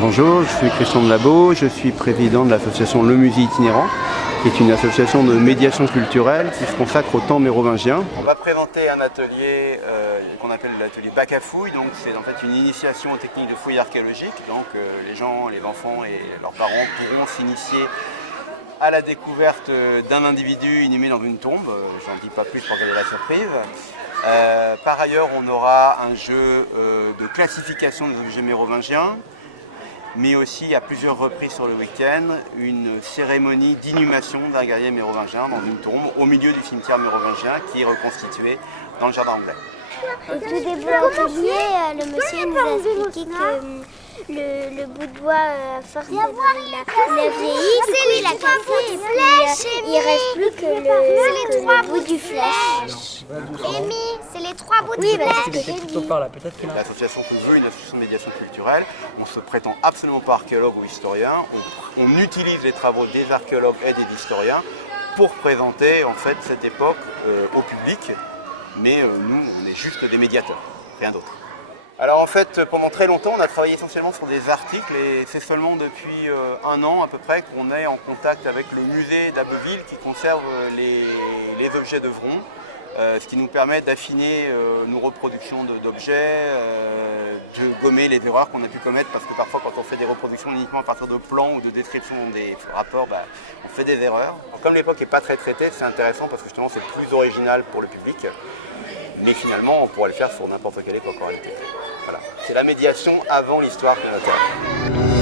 Bonjour, je suis Christian Delabo, je suis président de l'association Le Musée Itinérant, qui est une association de médiation culturelle qui se consacre au temps mérovingien. On va présenter un atelier qu'on appelle l'atelier bac à fouilles, donc c'est en fait une initiation aux techniques de fouilles archéologiques. Donc les gens, les enfants et leurs parents pourront s'initier à la découverte d'un individu inhumé dans une tombe. J'en dis pas plus pour garder la surprise. Par ailleurs, on aura un jeu de classification des objets mérovingiens, mais aussi à plusieurs reprises sur le week-end, une cérémonie d'inhumation d'un guerrier mérovingien dans une tombe au milieu du cimetière mérovingien qui est reconstitué dans le jardin anglais. Au tout début de l'atelier, le monsieur nous a expliqué que le bout de bois, à force de il a vieilli, il a cassé, et puis il reste plus que le bout du flèche. C'est les trois bouts de flèche. L'association qu'on veut, une association de médiation culturelle, on se prétend absolument pas archéologue ou historien, on utilise les travaux des archéologues et des historiens pour présenter en fait cette époque au public, mais nous on est juste des médiateurs, rien d'autre. Alors en fait, pendant très longtemps, on a travaillé essentiellement sur des articles et c'est seulement depuis un an à peu près qu'on est en contact avec le musée d'Abbeville qui conserve les objets de Vron, ce qui nous permet d'affiner nos reproductions d'objets, de gommer les erreurs qu'on a pu commettre parce que parfois quand on fait des reproductions uniquement à partir de plans ou de descriptions des rapports, on fait des erreurs. Donc, comme l'époque n'est pas très traitée, c'est intéressant parce que justement c'est plus original pour le public. Mais finalement, on pourrait le faire sur n'importe quelle époque en réalité. Voilà. C'est la médiation avant l'histoire de notre ère.